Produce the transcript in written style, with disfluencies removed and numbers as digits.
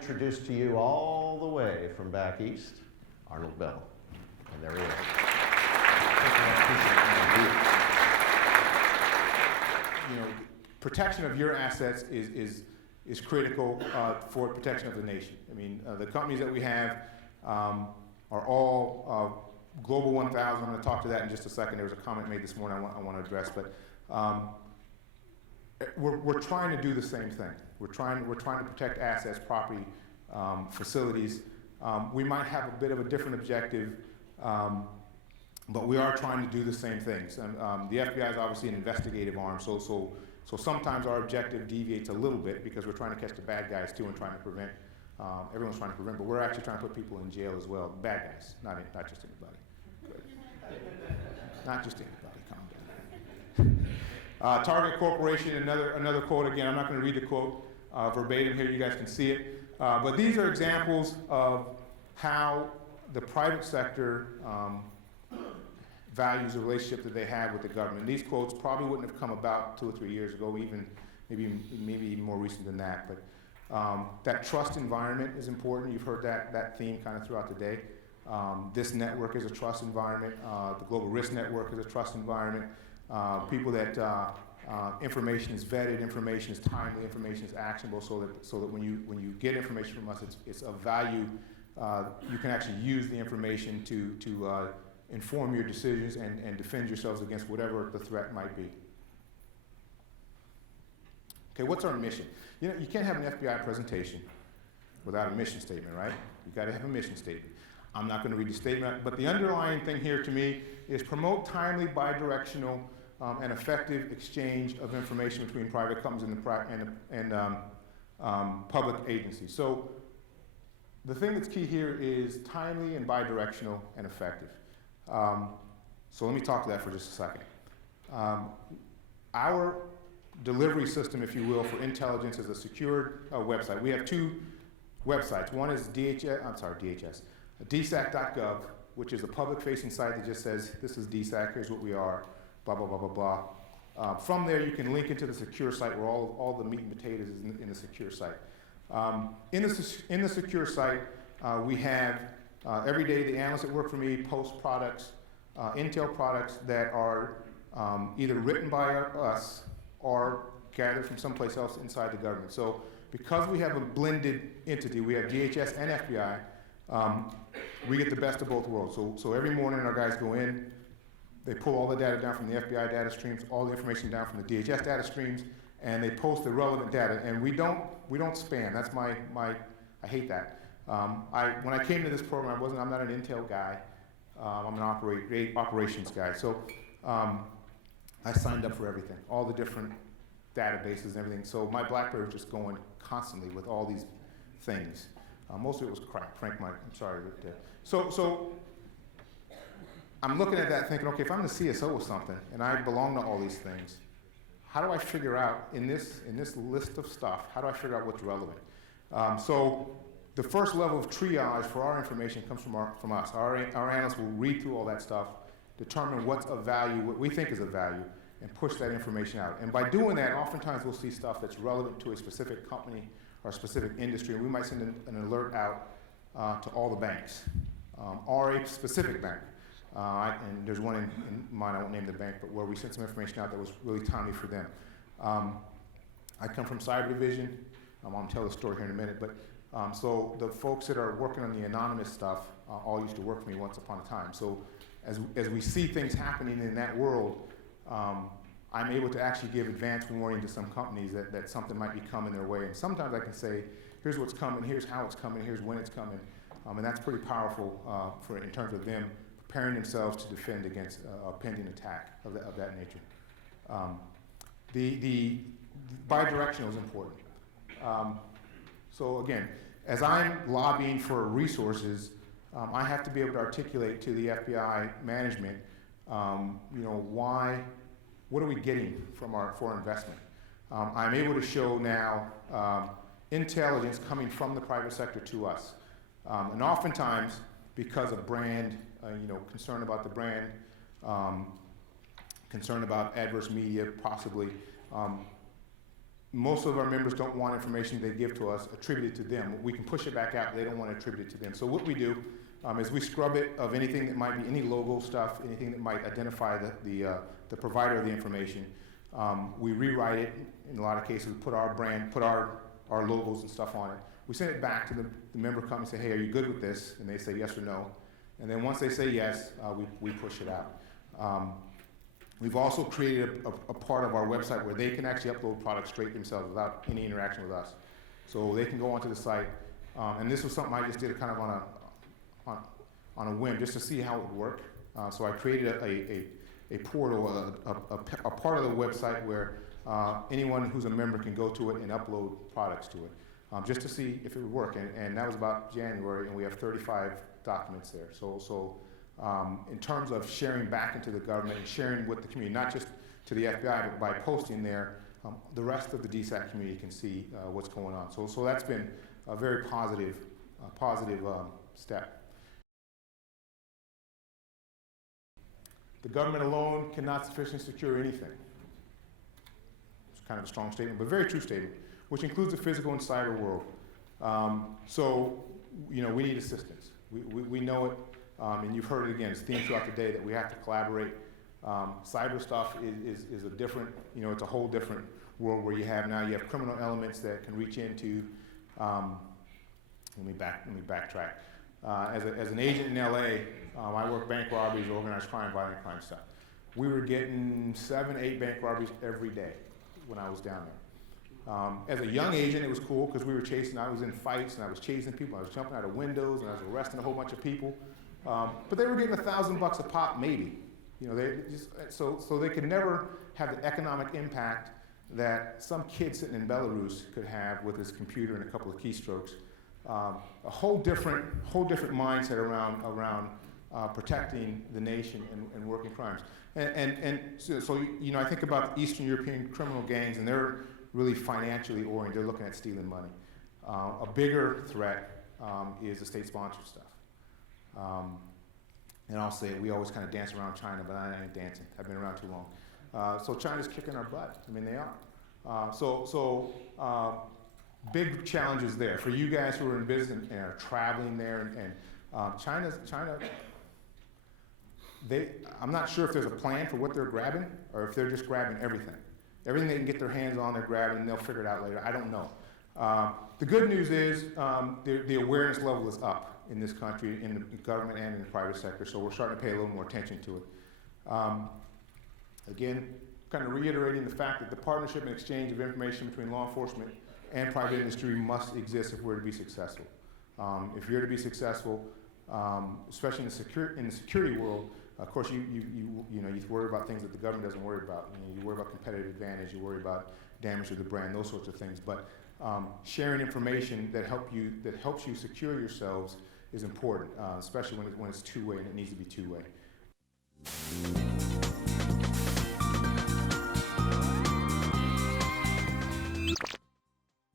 introduce to you all the way from back east, Arnold Bell. And there he is. You know, protection of your assets is critical for protection of the nation. I mean, the companies that we have are all Global 1000. I'm going to talk to that in just a second. There was a comment made this morning I want to address, but we're trying to do the same thing. We're trying to protect assets, property, facilities. We might have a bit of a different objective, but we are trying to do the same things. And the FBI is obviously an investigative arm, so sometimes our objective deviates a little bit because we're trying to catch the bad guys too and trying to prevent. Everyone's trying to prevent, but we're actually trying to put people in jail as well. Bad guys, not just anybody. Not just anybody. Calm down. Target Corporation. Another quote. Again, I'm not going to read the quote verbatim here. You guys can see it. But these are examples of how the private sector values the relationship that they have with the government. These quotes probably wouldn't have come about 2 or 3 years ago, even maybe even more recent than that. But that trust environment is important. You've heard that theme kind of throughout the day. This network is a trust environment. The Global Risk Network is a trust environment. People that information is vetted, information is timely, information is actionable, so that when you get information from us, it's of value. You can actually use the information to inform your decisions and defend yourselves against whatever the threat might be. Okay, what's our mission? You know, you can't have an FBI presentation without a mission statement, right? You got to have a mission statement. I'm not going to read the statement, but the underlying thing here to me is promote timely, bidirectional, and effective exchange of information between private companies and public agencies. So the thing that's key here is timely and bidirectional and effective. So let me talk to that for just a second. Our delivery system, if you will, for intelligence is a secured website. We have 2 websites. One is DSAC.gov, which is a public-facing site that just says, this is DSAC, here's what we are, blah, blah, blah, blah, blah. From there, you can link into the secure site where all the meat and potatoes is in the secure site. In the secure site, we have, every day, the analysts that work for me post products, intel products that are either written by us or gathered from someplace else inside the government. So because we have a blended entity, we have DHS and FBI, we get the best of both worlds. So every morning our guys go in, they pull all the data down from the FBI data streams, all the information down from the DHS data streams, and they post the relevant data. And we don't spam. That's I hate that. When I came to this program, I'm not an intel guy. I'm an operations guy. So I signed up for everything, all the different databases and everything. So my BlackBerry was just going constantly with all these things. Most of it was crap, Frank Mike, I'm sorry. So I'm looking at that thinking, okay, if I'm the CSO of something and I belong to all these things, how do I figure out in this list of stuff, how do I figure out what's relevant? So the first level of triage for our information comes from us. Our analysts will read through all that stuff, determine what's of value, what we think is of value, and push that information out. And by doing that, oftentimes we'll see stuff that's relevant to a specific company or a specific industry, and we might send an alert out to all the banks, or a specific bank. And there's one in mind, I won't name the bank, but where we sent some information out that was really timely for them. I come from cyber division. I'll tell the story here in a minute, but so the folks that are working on the anonymous stuff all used to work for me once upon a time. So as we see things happening in that world, I'm able to actually give advance warning to some companies that something might be coming their way. And sometimes I can say, here's what's coming, here's how it's coming, here's when it's coming. And that's pretty powerful in terms of them preparing themselves to defend against a pending attack of that nature. The bidirectional is important. So again, as I'm lobbying for resources, I have to be able to articulate to the FBI management, what are we getting for our investment? I'm able to show now intelligence coming from the private sector to us. And oftentimes, because of brand, concern about the brand, concern about adverse media, possibly, most of our members don't want information they give to us attributed to them. We can push it back out, but they don't want to attribute it to them. So what we do is we scrub it of anything that might be any logo stuff, anything that might identify the provider of the information. We rewrite it. In a lot of cases, we put our brand, put our logos and stuff on it. We send it back to the member company and say, hey, are you good with this? And they say yes or no. And then once they say yes, we push it out. We've also created a part of our website where they can actually upload products straight themselves without any interaction with us. So they can go onto the site, and this was something I just did kind of on a whim just to see how it would work. So I created a portal, a part of the website where anyone who's a member can go to it and upload products to it, just to see if it would work. And that was about January, and we have 35 documents there. So in terms of sharing back into the government and sharing with the community, not just to the FBI, but by posting there, the rest of the DSAC community can see what's going on. So that's been a very positive step. The government alone cannot sufficiently secure anything. It's kind of a strong statement, but very true statement, which includes the physical and cyber world. So, we need assistance. We know it. And you've heard it again, it's theme throughout the day that we have to collaborate. Cyber stuff is a different, it's a whole different world where you have criminal elements that can reach into, let me backtrack. As an agent in LA, I work bank robberies, organized crime, violent crime stuff. We were getting 7, 8 bank robberies every day when I was down there. As a young agent, it was cool because I was in fights and I was chasing people, I was jumping out of windows and I was arresting a whole bunch of people. But they were getting $1,000 a pop, maybe. So they could never have the economic impact that some kid sitting in Belarus could have with his computer and a couple of keystrokes. A whole different mindset around protecting the nation and working crimes. So I think about Eastern European criminal gangs, and they're really financially oriented. They're looking at stealing money. A bigger threat is the state-sponsored stuff. And I'll say we always kind of dance around China, but I ain't dancing. I've been around too long. So China's kicking our butt. I mean, they are. Big challenges there for you guys who are in business and are traveling there. And China. I'm not sure if there's a plan for what they're grabbing or if they're just grabbing everything. Everything they can get their hands on, they're grabbing, and they'll figure it out later. I don't know. The good news is the awareness level is up in this country, in the government and in the private sector, so we're starting to pay a little more attention to it. Again, kind of reiterating the fact that the partnership and exchange of information between law enforcement and private industry must exist if we're to be successful. If you're to be successful, especially in the security world, of course, you worry about things that the government doesn't worry about. You worry about competitive advantage, you worry about damage to the brand, those sorts of things. But sharing information that helps you secure yourselves is important, especially when it's two-way, and it needs to be two-way.